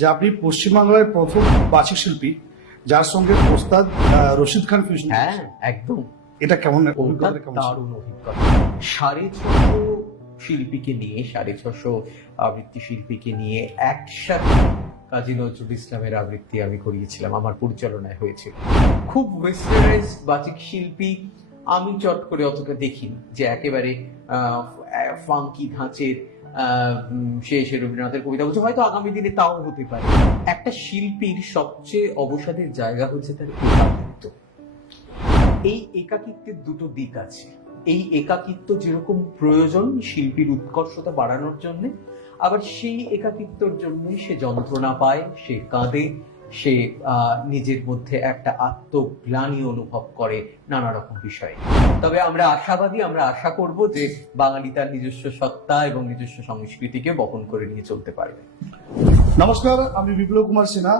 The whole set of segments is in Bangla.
যে আপনি পশ্চিমবাংলার প্রথম বাচিক শিল্পী যার সঙ্গে ওস্তাদ রশিদ খান ফিউশন। হ্যাঁ, একদম। এটা কেমন ওটা অভিজ্ঞতা? কেমন ছিল? দারুণ অভিজ্ঞতা। 650 শিল্পীকে নিয়ে, 650 আবৃত্তি শিল্পীকে নিয়ে একসাথে কাজী নজরুল ইসলামের আবৃত্তি আমি করিয়েছিলাম, আমার পরিচালনায় হয়েছিল। খুব ওয়েস্টার্নাইজ বাচিক শিল্পী আমি চট করে অতটা দেখিনি, যে একেবারে ফাঙ্কি ধাঁচের সে রবীন্দ্রনাথের কবিতা বলছে, হয়তো আগামী দিনে তাও হতে পারে। একটা শিল্পীর সবচেয়ে অবসাদের জায়গা হচ্ছে তার একাকিত্ব। এই একাকিত্বের দুটো দিক আছে। এই একাকিত্ব যেরকম প্রয়োজন শিল্পীর উৎকর্ষতা বাড়ানোর জন্য, আবার সেই একাকিত্বর জন্যই সে যন্ত্রণা পায়, সে কাঁদে, সে নিজের মধ্যে একটা আত্মগ্লানি অনুভব করে নানা রকম বিষয়ে। তবে আমরা আশাবাদী, আমরা আশা করব যে বাঙালি তার নিজস্ব সত্তা এবং নিজস্ব সংস্কৃতিকে বহন করে নিয়ে চলতে পারবে। নমস্কার, আমি বিপ্লব কুমার সিনহা,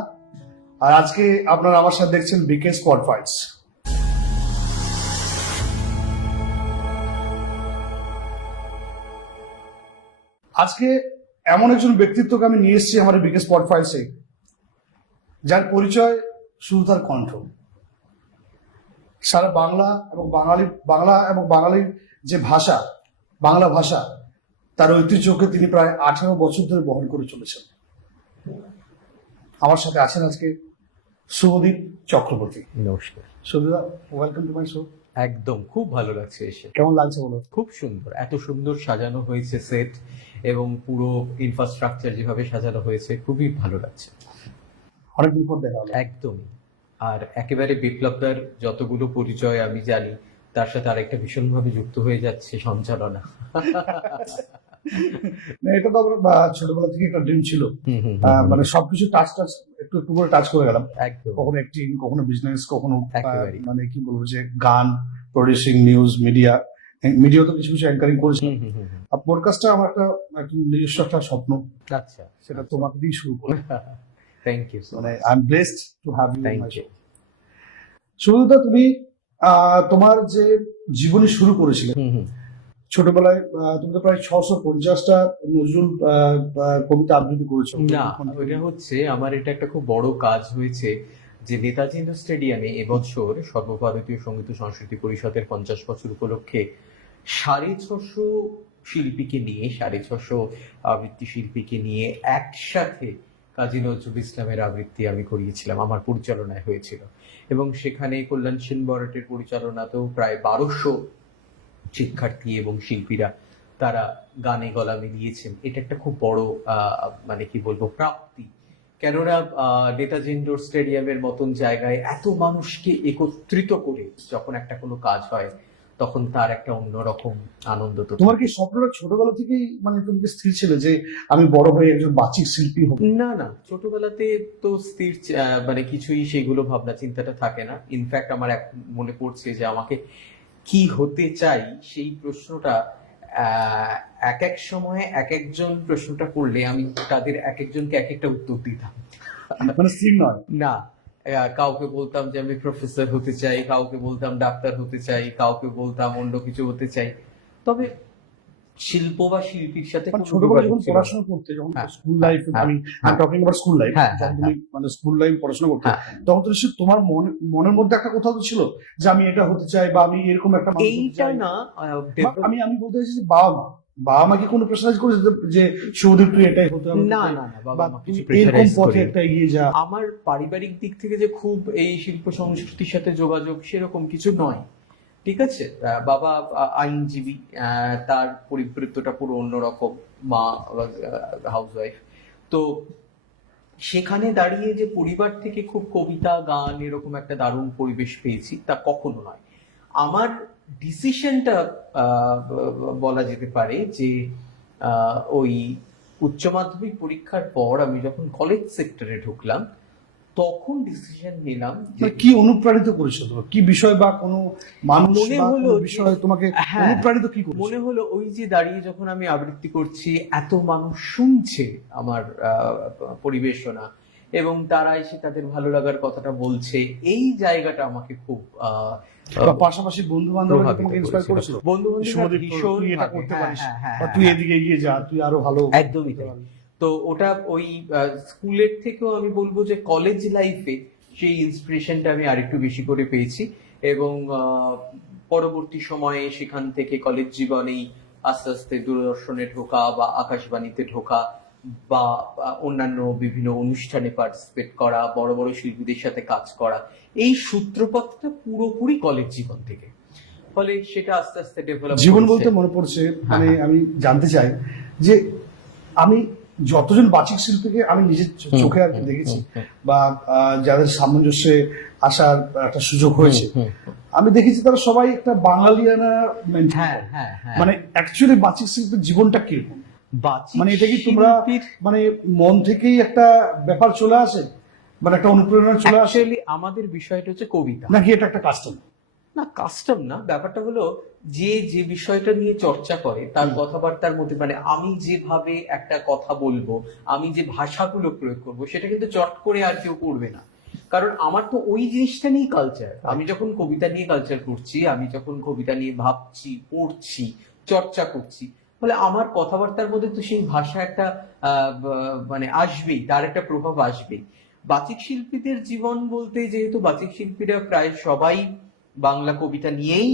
আর আজকে আপনারা আমার সাথে দেখছেন বিকে স্পট ফাইটস। আজকে এমন একজন ব্যক্তিত্বকে আমি নিয়ে এসেছি আমাদের বিকে স্পট ফাইটসে, যার পরিচয় শুধু তার কণ্ঠ। সারা বাংলা এবং বাঙালির যে ভাষা, বাংলা ভাষা, তার ঐতিহ্যকে তিনি প্রায় 18 বছর ধরে বহন করে চলেছেন। আমার সাথে আছেন আজকে শুভদীপ চক্রবর্তী। নমস্কার Shubhadeep, welcome to my show. একদম, খুব ভালো লাগছে এসে। কেমন লাগছে বলো? খুব সুন্দর, এত সুন্দর সাজানো হয়েছে সেট, এবং পুরো ইনফ্রাস্ট্রাকচার যেভাবে সাজানো হয়েছে খুবই ভালো লাগছে। অনেকদিন পর দেখা হলো। একদমই। আর একেবারে বিপ্লবদার যতগুলো পরিচয় আমি জানি, তার সাথে আরেকটা ভীষণভাবে যুক্ত হয়ে যাচ্ছে সঞ্চালনা। না, এটা তো আমার ছোটবেলা থেকে একটা ড্রিম ছিল। মানে সবকিছু একটু একটু করে টাচ করে গেলাম। একদম। কখনো অ্যাক্টিং, কখনো বিজনেস, কখনো একেবারেই। মানে কি বলবো, যে গান, প্রডিউসিং, নিউজ, মিডিয়া তো কিছু কিছু অ্যাঙ্কারিং করেছিলাম। আর পডকাস্টটা আমার একটা নিজস্ব একটা স্বপ্ন। আচ্ছা, সেটা তোমাকে দিয়ে শুরু করো। Thank you. মানে I am blessed to have you in thank my you. Show. শুরুতে তুমি তোমার যে জীবনী শুরু করেছিলে ছোটবেলায়, তুমি তো প্রায় 650টা নজরুল কবিতা আবৃত্তি করেছো। না, ওটা হচ্ছে আমার এটা একটা খুব বড় কাজ হয়েছে, যে নেতাজি ইন্ডোর স্টেডিয়ামে এবছর সর্বভারতীয় সঙ্গীত ও সংস্কৃতি পরিষদের 50 বছর উপলক্ষে 650 শিল্পীকে নিয়ে, 650 আবৃত্তি শিল্পীকে নিয়ে একসাথে কাজী নজরুল ইসলামের আবৃত্তি আমি করিয়েছিলাম, আমার পরিচালনায় হয়েছিল। এবং সেখানে কল্যাণ সেন বরাটের পরিচালনাতেও প্রায় 1200 শিক্ষার্থী এবং শিল্পীরা তারা গানে গলা মিলিয়েছেন। এটা একটা খুব বড় মানে কি বলবো, প্রাপ্তি। কেননা নেতাজি ইন্ডোর স্টেডিয়ামের মতন জায়গায় এত মানুষকে একত্রিত করে যখন একটা কোনো কাজ হয়, তখন তার একটা অন্যরকম আনন্দ। তো তোমার কি স্বপ্নটা ছোটবেলা থেকেই, মানে তুমি কি স্থির ছিল যে আমি বড় হয়ে একজন বাচিক শিল্পী হব? না না, ছোটবেলাতে তো স্থির মানে কিছুই সেগুলো ভাবনা চিন্তাটা থাকে না। ইনফ্যাক্ট আমার মনে পড়ছে যে আমাকে কি হতে চাই, সেই প্রশ্নটা এক এক সময়ে এক একজন প্রশ্নটা করলে আমি তাদের এক একজনকে এক একটা উত্তর দিতাম। মানে স্থির নয় না, কাউকে বলতাম যে আমি প্রফেসর হতে চাই, কাউকে বলতাম ডাক্তার হতে চাই, কাউকে বলতাম অন্য কিছু হতে চাই। তবে শিল্প বা শিল্পীর সাথে ছোটবেলায় যখন পড়াশোনা করতে, যখন স্কুল লাইফ, আমি টকিং অ্যাবাউট স্কুল লাইফ, যখন তুমি মানে স্কুল লাইফ পড়াশোনা করতে, তখন তো নিশ্চয়ই তোমার মনের মধ্যে একটা কোথাও তো ছিল যে আমি এটা হতে চাই, বা আমি এরকম একটা মানুষ হতে চাই। এইটা না, আমি বলতে চাইছি যে বাবা মা কি কোনো প্রেসারাইজ করেছে যে শুধু তুই এটাই হতে হবে? না না না, বাবা মা কিছু এরকম প্রেসারাইজ পথে করেনি। একটা এগিয়ে যা। আমার পারিবারিক দিক থেকে যে খুব এই শিল্প সংস্কৃতির সাথে যোগাযোগ সেরকম কিছু নয়, ঠিক আছে। বাবা আইনজীবী, তার পরিবৃত্তটা পুরো অন্যরকম, মা হাউসওয়াইফ। তো সেখানে দাঁড়িয়ে যে পরিবার থেকে খুব কবিতা গান এরকম একটা দারুণ পরিবেশ পেয়েছি, তা কখনো নয়। আমার ডিসিশনটা বলা যেতে পারে যে ওই উচ্চ মাধ্যমিক পরীক্ষার পর আমি যখন কলেজ সেক্টরে ঢুকলাম, তখন ডিসিশন নিলাম যে কি অনুপ্রাণিত করেছিল, কি বিষয় বা কোনো মানুষ মনে বা হলো কোনো বিষয় তোমাকে অনুপ্রাণিত কি করেছিল? মনে হলো ওই যে দাঁড়িয়ে যখন আমি আবৃত্তি করছি, এত মানুষ শুনছে আমার পরিবেশনা, এবং তারা এসে তাদের ভালো লাগার কথাটা বলছে, এই জায়গাটা আমাকে খুব পাশাপাশি বন্ধু বান্ধবরা তোমাকে ইন্সপায়ার করেছিল? বন্ধু বান্ধবরা ভীষণ তুই এটা করতে পারিস, বা তুই এদিকে এগিয়ে যা, তুই আরো ভালো। একদমই তাই। তো ওটা ওই স্কুলের থেকেও আমি বলবো যে কলেজ লাইফে সেই ইন্সপিরেশনটা আমি আরেকটু বেশি করে পেয়েছি, এবং পরবর্তী সময়ে সেখান থেকে কলেজ জীবনেই আস্তে আস্তে দূরদর্শনে ঢোকা বা আকাশবাণীতে ঢোকা বা অন্যান্য বিভিন্ন অনুষ্ঠানে পার্টিসিপেট করা, বড় বড় শিল্পীদের সাথে কাজ করা, এই সূত্রপাতটা পুরোপুরি কলেজ জীবন থেকে। ফলে সেটা আস্তে আস্তে ডেভেলপ জীবন বলতে মনে পড়ছে, মানে আমি জানতে চাই যে আমি যতজন বাচিক শিল্পীকে আমি নিজের চোখে আর কি দেখেছি বা যাদের সামঞ্জস্যে আসার একটা সুযোগ হয়েছে, আমি দেখেছি তারা সবাই একটা বাঙালিয়ানা মানে অ্যাকচুয়ালি বাচিক শিল্পীর জীবনটা কিরকম, মানে এটা কি তোমরা মানে মন থেকেই একটা ব্যাপার চলে আসে, মানে একটা অনুপ্রেরণা চলে আসে? আমাদের বিষয়টা হচ্ছে কবিতা, নাকি এটা একটা কাস্টম? না, কাস্টম না, ব্যাপারটা হলো যে যে বিষয়টা নিয়ে চর্চা করে তার কথাবার্তার মধ্যে, মানে আমি যেভাবে একটা কথা বলবো, আমি যে ভাষাগুলো প্রয়োগ করবো, সেটা কিন্তু চট করে আর কেউ করবে না। কারণ আমার তো ওই জিনিসটা নিয়ে কালচার, আমি যখন কবিতা নিয়ে কালচার করছি, আমি যখন কবিতা নিয়ে ভাবছি, পড়ছি, চর্চা করছি, ফলে আমার কথাবার্তার মধ্যে তো সেই ভাষা একটা মানে আসবেই, তার একটা প্রভাব আসবেই। বাচিক শিল্পীদের জীবন বলতে, যেহেতু বাচিক শিল্পীরা প্রায় সবাই বাংলা কবিতা নিয়েই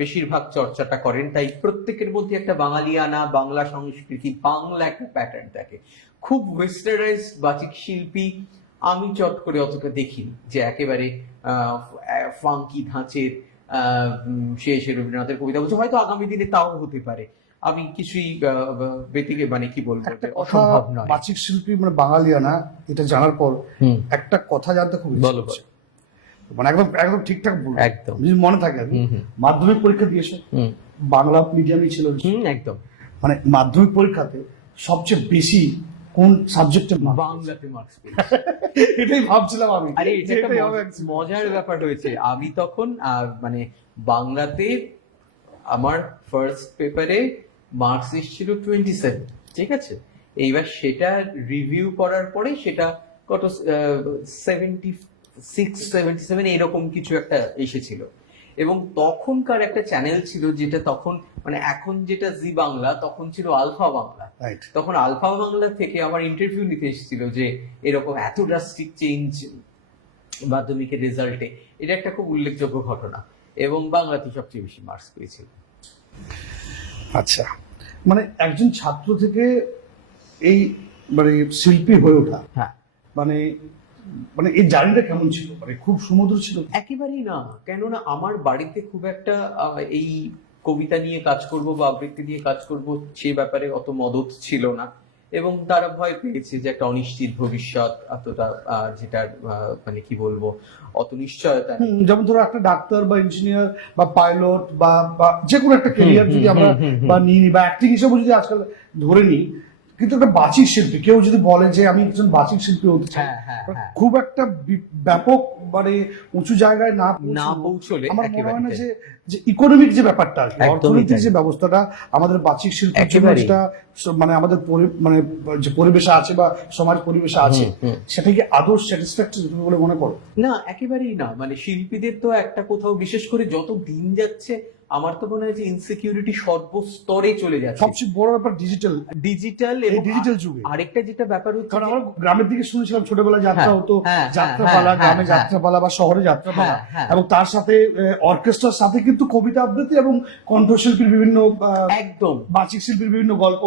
বেশিরভাগ চর্চাটা করেন, তাই প্রত্যেকের মধ্যে একটা বাঙালিয়ানা, বাংলা সংস্কৃতি, বাংলা একটা প্যাটার্ন থাকে। খুব ওয়েস্টার্নাইজ বাচিক শিল্পী আমি চট করে অতটা দেখিনি, যে একেবারে ফাঙ্কি ধাঁচের সে রবীন্দ্রনাথের কবিতা বলছে, হয়তো আগামী দিনে তাও হতে পারে, আমি কিছুই বেতিকে মানে কি বলবো, অসম্ভব নয়। বাচিক শিল্পী মানে বাঙালিয়ানা, এটা জানার পর একটা কথা জানতে খুব ইচ্ছে করছে, মানে একদম একদম ঠিকঠাক বলবো, একদম যদি মনে থাকে। মাধ্যমিক পরীক্ষা দিয়েছো, বাংলা মিডিয়ামই ছিল একদম, মানে মাধ্যমিক পরীক্ষাতে সবচেয়ে বেশি কোন সাবজেক্টে বাংলাতে মার্কস পেয়েছি? এটাই ভাবছিলাম আমি। আরে এটা একটা মজার ব্যাপার হয়েছে, আমি তখন মানে বাংলাতে আমার ফার্স্ট পেপারে মার্কস এসেছিল 27, ঠিক আছে? এইবার সেটা রিভিউ করার পরে সেটা কত 76-77 এরকম কিছু একটা এসেছিল। এবং তখনকার একটা চ্যানেল ছিল যেটা তখন, মানে এখন যেটা জি বাংলা, তখন ছিল আলফা বাংলা। তখন আলফা বাংলা থেকে আমার ইন্টারভিউ নিতে এসেছিল যে এরকম এত ড্রাস্টিক চেঞ্জ মাধ্যমিকের রেজাল্টে, এটা একটা খুব উল্লেখযোগ্য ঘটনা, এবং বাংলাতে সবচেয়ে বেশি মার্কস পেয়েছিল। আচ্ছা, মানে একজন ছাত্র থেকে এই মানে শিল্পী হয়ে ওঠা, মানে মানে এই জার্নিটা কেমন ছিল? মানে খুব সমুদ্র ছিল? একেবারেই না, কেননা আমার বাড়িতে খুব একটা এই কবিতা নিয়ে কাজ করব বা আবৃত্তি নিয়ে কাজ করব সে ব্যাপারে অত মদত ছিল না, এবং তারা ভয় পেয়েছে যে একটা অনিশ্চিত ভবিষ্যৎ, অতটা যেটার মানে কি বলবো, অত নিশ্চয়তা। যেমন ধরো একটা ডাক্তার বা ইঞ্জিনিয়ার বা পাইলট বা যে কোনো একটা ক্যারিয়ার যদি আমরা বা নিই, বা অ্যাক্টিং হিসেবে যদি আজকাল ধরে নিই, কিন্তু একটা বাচিক শিল্পী কেউ যদি বলে যে আমি একজন বাচিক শিল্পী হতে চাই, খুব একটা ব্যাপক মানে উঁচু জায়গায় না পৌঁছলে আমার মনে হয় না যে ইকোনমিক যে ব্যাপারটা, অর্থনৈতিক যে ব্যবস্থাটা আমাদের বাচিক শিল্পের জন্য, যেটা মানে আমাদের মানে যে পরিবেশে আছে বা সমাজ পরিবেশে আছে, সেটা কি আদৌ স্যাটিসফ্যাক্টরি বলে মনে করো? না, একেবারেই না। মানে শিল্পীদের তো একটা কোথাও, বিশেষ করে যত দিন যাচ্ছে, আমার তো মনে হয় যে ইনসিকিউরিটি সর্বস্তরে চলে যাচ্ছে। সবচেয়ে বড় ব্যাপার ডিজিটাল এবং ডিজিটাল যুগে। আরেকটা যেটা ব্যাপার হচ্ছে, কারণ আমরা গ্রামের দিকে শুনেছিলাম ছোটবেলায় যাত্রা হতো, যাত্রাপালা, গ্রামে যাত্রাপালা বা শহরে যাত্রাপালা, এবং তার সাথে অর্কেস্ট্রার সাথে কিন্তু কবিতা আবৃত্তি এবং কণ্ঠশিল্পীর বিভিন্ন, একদম বাচিক শিল্পীর বিভিন্ন গল্প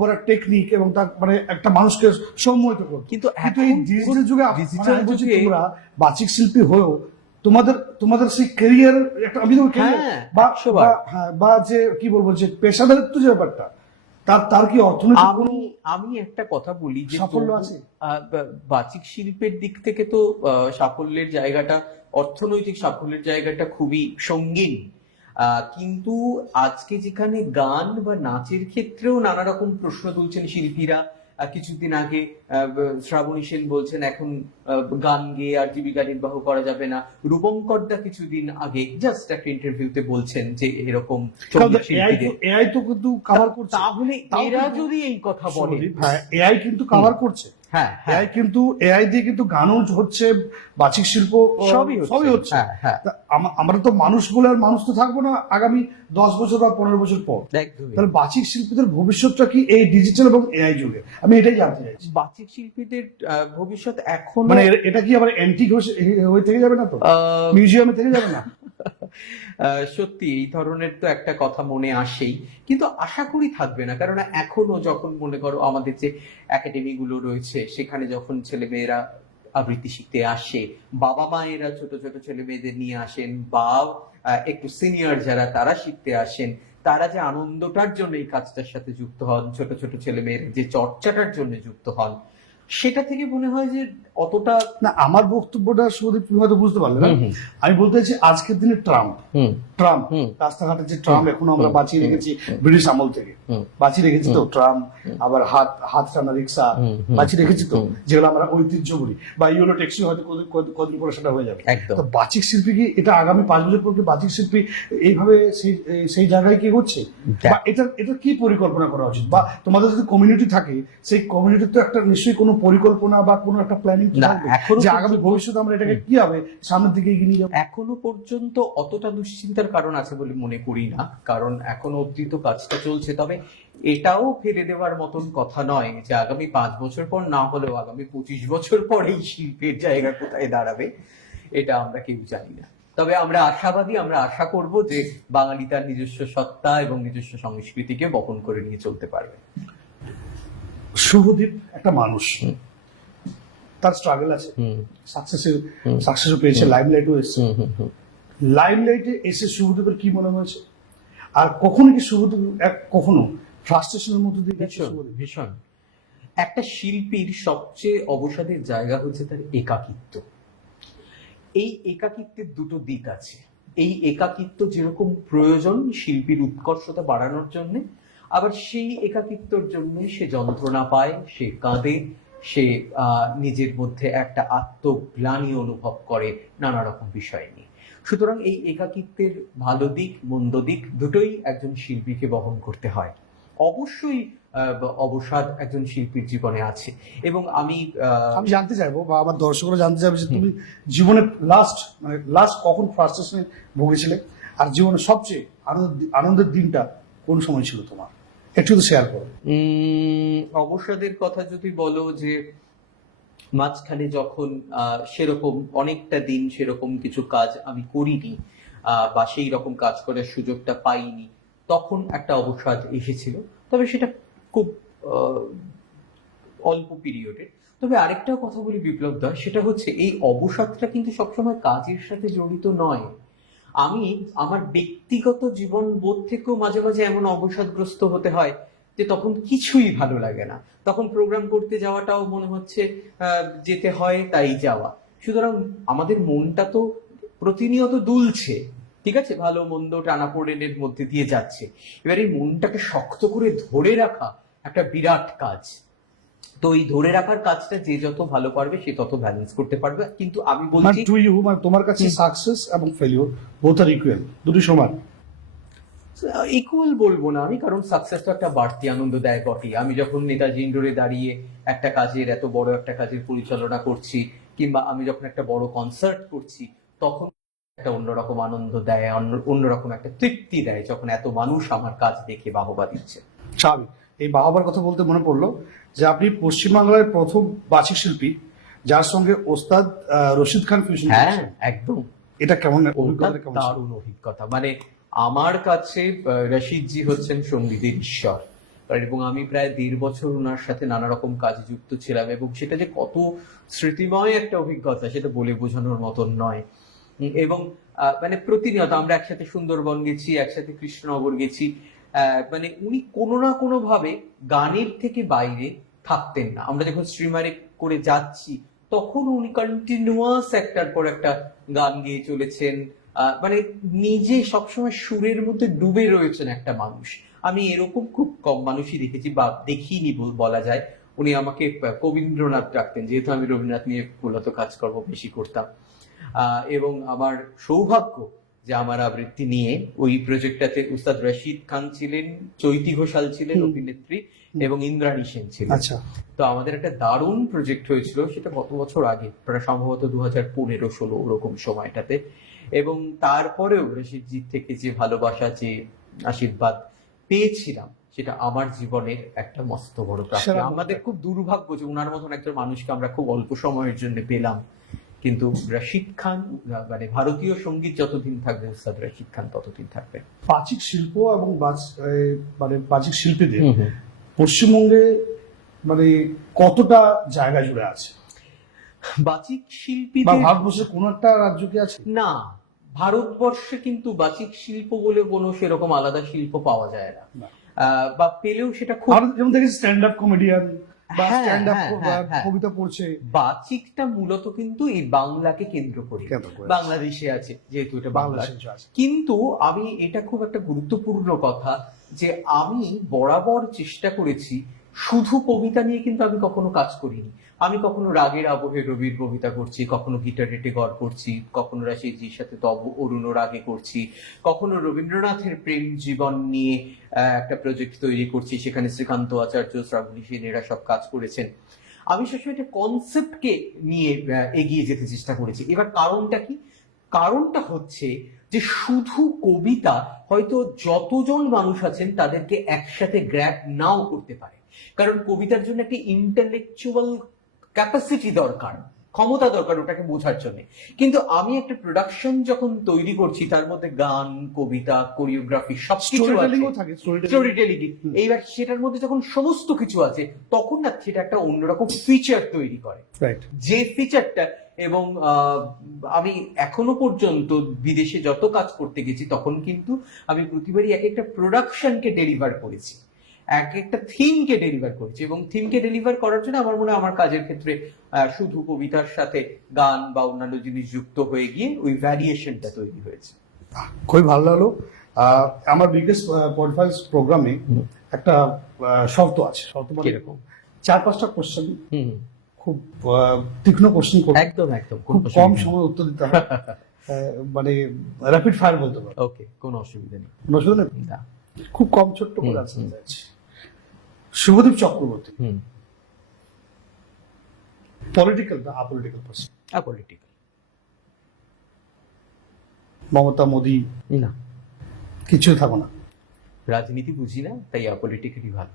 বলার টেকনিক, এবং তার মানে একটা মানুষকে সম্মোহিত করতো। কিন্তু এই ডিজিটাল যুগে তোমরা বাচিক শিল্পী হয়েও তোমাদের সেই ক্যারিয়ার একটা, আমি বা যে কি বলবো, যে পেশাদারিত্ব যে ব্যাপারটা, তার কি অর্থনৈতিক? আমি একটা কথা বলি যে সাফল্য আছে বাচিক শিল্পের দিক থেকে, তো সাফল্যের জায়গাটা, অর্থনৈতিক সাফল্যের জায়গাটা খুবই সঙ্গীন, কিন্তু আজকে যেখানে গান বা নাচের ক্ষেত্রেও নানা রকম প্রশ্ন তুলছেন শিল্পীরা। কিছুদিন আগে শ্রাবণী সেন বলছেন এখন গান গেয়ে আর জীবিকা নির্বাহ করা যাবে না। রূপঙ্কর দা কিছুদিন আগে জাস্ট একটা ইন্টারভিউতে বলছেন যে এরকম এআই তো কিন্তু কভার করছে। তাহলে এরা যদি এই কথা বলে, এআই কিন্তু কভার করছে। হ্যাঁ এআই কিন্তু এআই দিয়ে কিন্তু গানও হচ্ছে, বাচিক শিল্প সবই হচ্ছে। হ্যাঁ তা আমরা তো মানুষ বলে আর মানুষ তো থাকবো না আগামী 10 বছর বা 15 বছর পর। তাহলে বাচিক শিল্পীদের ভবিষ্যৎটা কি এই ডিজিটাল এবং এআই যুগে? আমি এটাই জানতে চাইছি। বাচিক শিল্পীদের ভবিষ্যৎ এখন মানে এটা কি আবার অ্যান্টিক হয়ে থেকে যাবে না তো, মিউজিয়ামে থেকে যাবে না? সত্যি এই ধরনের তো একটা কথা মনে আসেই, কিন্তু আশা করি থাকবে না। কারণ এখনো যখন মনে করো আমাদের যে একাডেমি গুলো রয়েছে, সেখানে যখন ছেলেমেয়েরা আবৃত্তি শিখতে আসে, বাবা মায়েরা ছোট ছোট ছেলে মেয়েদের নিয়ে আসেন, বা একটু সিনিয়র যারা তারা শিখতে আসেন, তারা যে আনন্দটার জন্য এই কাজটার সাথে যুক্ত হন, ছোট ছোট ছেলে মেয়ের যে চর্চাটার জন্য যুক্ত হন, সেটা থেকে মনে হয় যে অতটা না। আমার বক্তব্যটা শুধু তুমি হয়তো বুঝতে পারলে না। আমি বলতে চাইছি আজকের দিনে ট্রাম্প রাস্তাঘাটে যে ট্রাম্প এখনো আমরা বাঁচিয়ে রেখেছি ব্রিটিশ আমল থেকে, বাঁচিয়ে রেখেছি তো ট্রাম্প, আবার হাত টানা রিক্সা বাঁচিয়ে রেখেছি তো, যেগুলো আমরা ঐতিহ্য বলি, বা ইউলো ট্যাক্সি হয়তো কদিন পরে সেটা হয়ে যাবে। তো বাচিক শিল্পী কি এটা আগামী 5 বছর পর কি বাচিক শিল্পী এইভাবে সেই জায়গায় কি হচ্ছে, বা এটা কি পরিকল্পনা করা উচিত? বা তোমাদের যদি কমিউনিটি থাকে, সেই কমিউনিটির তো একটা নিশ্চয়ই কোনো পরিকল্পনা বা কোনো একটা প্ল্যানিং থাকবে যে আগামী ভবিষ্যতে আমরা এটাকে কি হবে সামনের দিকে এগিয়ে নিয়ে যাবো। এখনো পর্যন্ত অতটা দুশ্চিন্তার কারণ আছে বলে মনে করি না, কারণ এখনো অব্দি তো কাজটা চলছে। তবে এটাও ফেলে দেওয়ার মতন কথা নয় যে আগামী 5 বছর পর না হলেও আগামী 25 বছর পর এই শিল্পের জায়গা কোথায় দাঁড়াবে এটা আমরা কেউ জানি না। তবে আমরা আশাবাদী, আমরা আশা করব যে বাঙালি তার নিজস্ব সত্তা এবং নিজস্ব সংস্কৃতিকে বহন করে নিয়ে চলতে পারবে। শুভদীপ একটা মানুষ, তার স্ট্রাগল আছে, সাকসেসও পেয়েছে, লাইমলাইটও এসেছে। লাইমলাইটে এসে শুভদীপের কি মনে হয়েছে? আর কখনো কি শুভদীপ কখনো ফ্রাস্ট্রেশনের মধ্যে দিয়ে গেছে? ভীষণ। একটা শিল্পীর সবচেয়ে অবসাদের জায়গা হচ্ছে তার একাকিত্ব। এই একাকিত্বের দুটো দিক আছে। এই একাকিত্ব যেরকম প্রয়োজন শিল্পীর উৎকর্ষতা বাড়ানোর জন্য, আবার সেই একাকিত্বর জন্য সে যন্ত্রণা পায়, সে কাঁদে, সে নিজের মধ্যে একটা আত্মগ্লানি অনুভব করে নানা রকম বিষয় নিয়ে। সুতরাং এই একাকিত্বের ভালো দিক মন্দ দিক দুটোই একজন শিল্পীকে বহন করতে হয়। অবশ্যই অবসাদ একজন শিল্পীর জীবনে আছে, এবং আমি জানতে চাইবো, বা আমার দর্শকরা জানতে চাইবে যে তুমি জীবনে লাস্ট কখন ফ্রাস্ট্রেশনে ভুগেছিলে, আর জীবনে সবচেয়ে আনন্দের দিনটা কোন সময় ছিল তোমার? একটু তো শেয়ার করো। অবসাদের কথা যদি বলো, যে মাঝখানে যখন সেরকম অনেকটা দিন সেরকম কিছু কাজ আমি করিনি, বা সেই রকম কাজ করার সুযোগটা পাইনি, তখন একটা অবসাদ এসেছিল। তবে সেটা খুব অল্প পিরিয়ডে। তবে আরেকটা কথা বলি বিপ্লব দা, সেটা হচ্ছে এই অবসাদটা কিন্তু সবসময় কাজের সাথে জড়িত নয়। আমি আমার ব্যক্তিগত জীবন বোধ থেকেও মাঝে মাঝে এমন অবসাদগ্রস্ত হতে হয় যে তখন কিছুই ভালো লাগে না, তখন প্রোগ্রাম করতে যাওয়াটাও মনে হচ্ছে যেতে হয় তাই যাওয়া। সুতরাং আমাদের মনটা তো প্রতিনিয়ত দুলছে, ঠিক আছে, ভালো মন্দ টানাপোড়েনের মধ্যে দিয়ে যাচ্ছে। এবার এই মনটাকে শক্ত করে ধরে রাখা একটা বিরাট কাজ। তো এই ধরে রাখার কাজটা যে যত ভালো পারবে সে তত ব্যালেন্স করতে পারবে। কিন্তু আমি বলছি তোমার কাছে সাকসেস এবং ফেলিওর বোথ আর ইকুয়াল, দুটো সমান? ইকুয়াল বলবো না আমি, কারণ সাকসেস তো একটা বাড়তি আনন্দ দেয় বটে। আমি যখন নেতাজি ইন্ডোরে দাঁড়িয়ে একটা কাজের, এত বড় একটা কাজের পরিচালনা করছি, কিংবা আমি যখন একটা বড় কনসার্ট করছি, তখন একটা অন্যরকম আনন্দ দেয়, অন্যরকম একটা তৃপ্তি দেয় যখন এত মানুষ আমার কাজ দেখে বাহবা দিচ্ছে। স্বাভাবিক। এই বাহবার কথা বলতে মনে পড়লো যে আপনি পশ্চিমবাংলার প্রথম বাচিক শিল্পী যার সঙ্গে ওস্তাদ রশিদ খান ফিউশন। হ্যাঁ একদম। এটা কেমন অভিজ্ঞতা? দারুণ অভিজ্ঞতা। মানে আমার কাছে রশিদজি হচ্ছেন সঙ্গীতের ঈশ্বর, এবং আমি প্রায় 1.5 বছর ওনার সাথে নানা রকম কাজে যুক্ত ছিলাম, এবং সেটা যে কত স্মৃতিময় একটা অভিজ্ঞতা সেটা বলে বোঝানোর মতন নয়। এবং মানে প্রতিনিয়ত আমরা একসাথে সুন্দরবন গেছি, একসাথে কৃষ্ণনগর গেছি, মানে উনি কোনো না কোনো ভাবে গানের থেকে বাইরে থাকতেন না। আমরা যখন স্ট্রিমারে করে যাচ্ছি তখন উনি কন্টিনিউয়াস একটার পর একটা গান গেয়ে চলেছেন, মানে নিজে সবসময় সুরের মধ্যে ডুবে রয়েছেন একটা মানুষ। আমি এরকম খুব কম মানুষই দেখেছি, বা দেখিনি বলা যায়। উনি আমাকে কবীন্দ্রনাথ ডাকতেন, যেহেতু আমি রবীন্দ্রনাথ নিয়ে মূলত কাজকর্ম বেশি করতাম। এবং আমার সৌভাগ্য যে আমার আবৃত্তি নিয়ে। ওই প্রজেক্টটাতে উস্তাদ রশিদ খান ছিলেন, চৈতি ঘোষাল ছিলেন অভিনেত্রী, এবং ইন্দ্রাণী সেন ছিলেন। আচ্ছা, তো আমাদের একটা দারুণ প্রজেক্ট হয়েছিল, সেটা কত বছর আগে, প্রায় সম্ভবত 2015-16 ওরকম সময়টাতে। এবং তারপরেও রশিদজির থেকে যে ভালোবাসা, যে আশীর্বাদ পেয়েছিলাম, সেটা আমার জীবনের একটা মস্ত বড় প্রাপ্তি। সেরা আমাদের খুব দুর্ভাগ্য যে উনার মতন একজন মানুষকে আমরা খুব অল্প সময়ের জন্য পেলাম। কিন্তু রশিদ খান, মানে ভারতীয় সঙ্গীত যতদিন থাকবে, উস্তাদ রশিদ খান ততদিন থাকবে। বাচিক শিল্প এবং মানে বাচিক শিল্পীদের পশ্চিমবঙ্গে মানে কতটা জায়গা জুড়ে আছে, বাচিক বা শিল্পীদের ভারতবর্ষের কোন একটা রাজ্য কি আছে? না, ভারতবর্ষে কিন্তু বাচিক শিল্প বলে কোনো সেরকম আলাদা শিল্প পাওয়া যায় না। না। বা পেলেও সেটা খুব, আমরা যেমন দেখি স্ট্যান্ড আপ কমেডিয়ান বা হ্যাঁ, স্ট্যান্ড আপ হ্যাঁ, হ্যাঁ। কবিতা পড়ছে। বাচিকটা মূলত কিন্তু এই বাংলাকে কেন্দ্র করে, কেন্দ্র করে। বাংলাদেশে আছে যেহেতু এটা বাংলা। বাংলাদেশে আছে। কিন্তু আমি, এটা খুব একটা গুরুত্বপূর্ণ কথা, যে আমি বরাবর চেষ্টা করেছি, শুধু কবিতা নিয়ে কিন্তু আমি কখনো কাজ করিনি। আমি কখনো রাগের আবহে রবির কবিতা করছি, কখনো গিটারেটে গড় করছি, কখনো রাশিদজির সাথে তব অরুণ রাগে করছি, কখনো রবীন্দ্রনাথের প্রেম জীবন নিয়ে একটা প্রজেক্ট তৈরি করছি, সেখানে শ্রীকান্ত আচার্য, শ্রাবণী সেন এরা সব কাজ করেছেন। আমি সবসময় একটা কনসেপ্টকে নিয়ে এগিয়ে যেতে চেষ্টা করেছি। এবার কারণটা কি? কারণটা হচ্ছে যে শুধু কবিতা হয়তো যতজন মানুষ আছেন তাদেরকে একসাথে গ্র্যাব নাও করতে পারে, কারণ কবিতার জন্য একটা ইন্টেলেকচুয়াল ক্যাপাসিটি দরকার, ক্ষমতা দরকার ওটাকে বোঝার জন্য। কিন্তু আমি একটা প্রোডাকশন যখন তৈরি করছি, তার মধ্যে গান, কবিতা, কোরিওগ্রাফি সবকিছু স্টোরিটেলিংও থাকে, স্টোরি টেলিং। এইবার সেটার মধ্যে যখন সমস্ত কিছু আছে, তখন না সেটা একটা অন্যরকম ফিচার তৈরি করে, রাইট। যে ফিচারটা। এবং আমি এখনো পর্যন্ত বিদেশে যত কাজ করতে গেছি, তখন কিন্তু আমি প্রতিবারই এক একটা প্রোডাকশনকে ডেলিভার করেছি, এক একটা থিমকে ডেলিভার করেছি। এবং থিমকে ডেলিভার করার জন্য আমার মনে হয় আমার কাজের ক্ষেত্রে শুধু কবিতার সাথে গান বা অন্যান্য জিনিস যুক্ত হয়ে গিয়ে ওই ভ্যারিয়েশনটা তৈরি হয়েছে। খুবই ভালো লাগলো। আমার বিগেস্ট পডকাস্ট প্রোগ্রামে একটা শর্ত আছে, শর্ত মানে কিরকম? 4-5টা কোশ্চেন, খুব তীক্ষ্ণ কোশ্চেন করবে, একদম একদম, খুব কম সময় উত্তর দিতে হবে। মানে র্যাপিড ফায়ার বলতে পারো। ওকে, কোনো অসুবিধা নেই। কোনো অসুবিধা নেই? না। খুব কম ছোট্ট করে আছে। শুভদীপ চক্রবর্তী পলিটিক্যাল না আপলিটিক্যাল পার্সন? অপলিটিক্যাল। মমতা মোদি না, কিছুই থাকো না। রাজনীতি বুঝি না, তাই অপলিটিক্যালি ভালো।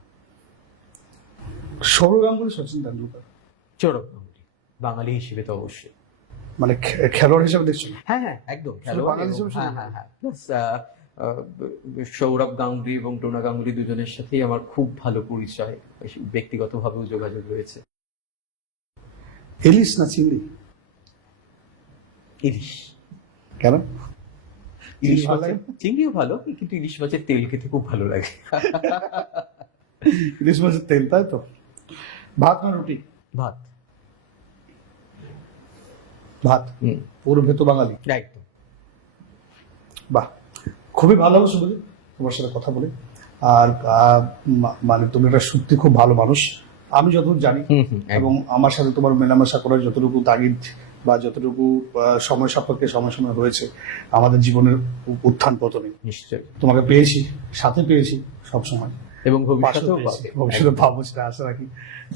সৌরভ গাঙ্গুলি, সচিন তেন্ডুলকার? সৌরভ গাঙ্গুলি, বাঙালি হিসেবে তো অবশ্যই। মানে খেলোয়াড় হিসেবে দেখছো? হ্যাঁ হ্যাঁ, একদম খেলোয়াড়। বাঙালি হিসেবে হ্যাঁ হ্যাঁ হ্যাঁ। সৌরভ গাঙ্গুলি এবং টোনা গাঙ্গুলি দুজনের সাথেই আমার খুব ভালো পরিচয়, ব্যক্তিগতভাবেও যোগাযোগ রয়েছে। ইলিশ না চিংড়ি? ইলিশ। কেন? ইলিশ মাছের, চিংড়িও ভালো, কিন্তু ইলিশ মাছের তেল খেতে খুব ভালো লাগে। ইলিশ মাছের তেল, তাই তো। ভাত না রুটি? ভাত। ভাত। পুরো ভেতো বাঙালি। একদম। বাহ, খুবই ভালো লাগলো শুধু তোমার সাথে কথা বলে। আর মানে তুমি একটা সত্যি খুব ভালো মানুষ, আমি যতটুকু জানি, এবং আমার সাথে তোমার মেলামেশা করার যতটুকু তাগিদ বা যতটুকু সময় সাপেক্ষে সময় সময় হয়েছে আমাদের জীবনের উত্থান পতনে, নিশ্চয়ই তোমাকে পেয়েছি, সাথে পেয়েছি সব সময়, এবং ভবিষ্যতে পাবো সেটা আশা রাখি।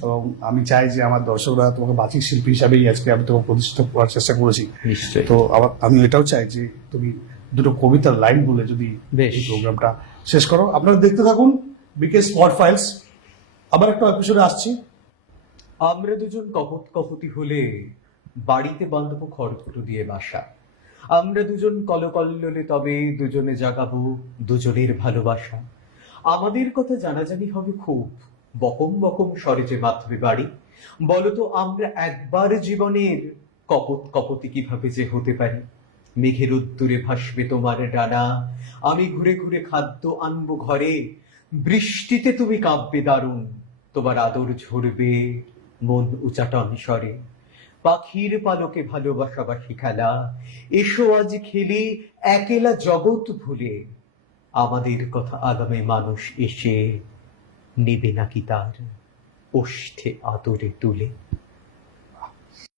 এবং আমি চাই যে আমার দর্শকরা তোমাকে বাচিক শিল্পী হিসাবেই আজকে আমি তোমাকে প্রতিষ্ঠিত করার চেষ্টা করেছি। নিশ্চয়ই। তো আমি এটাও চাই যে তুমি দুটো কবিতার লাইন বলে যদি এই প্রোগ্রামটা শেষ করো। আপনারা দেখতে থাকুন বিকে স্পট ফাইলস। আবার একটা এপিসোডে আসছি। আমরা দুজন কপট কপটি হলে বাড়িতে বাঁধবো খড়কুটো দিয়ে বাসা। আমরা দুজন কলকল্লোলে তবে দুজনে জাগাবো দুজনের ভালোবাসা। আমাদের কথা জানাজানি হবে খুব, বকম বকম স্বরে যে বাঁধবে বাড়ি। বলতো আমরা একবার জীবনের কপট কপতি কিভাবে যে হতে পারি। মেঘের উত্তরে ভাসবে তোমার ডানা, আমি ঘুরে ঘুরে খাদ্য আনবো ঘরে। বৃষ্টিতে তুমি কাঁপবে দারুণ, তোমার আদর ঝরবে মন উচাটন স্বরে। পাখির পালকে ভালোবাসাবাসি খেলা, এসো আজ খেলে একেলা জগৎ ভুলে। আমাদের কথা আগামী মানুষ এসে নেবে নাকি তার ওষ্ঠে আদরে তুলে।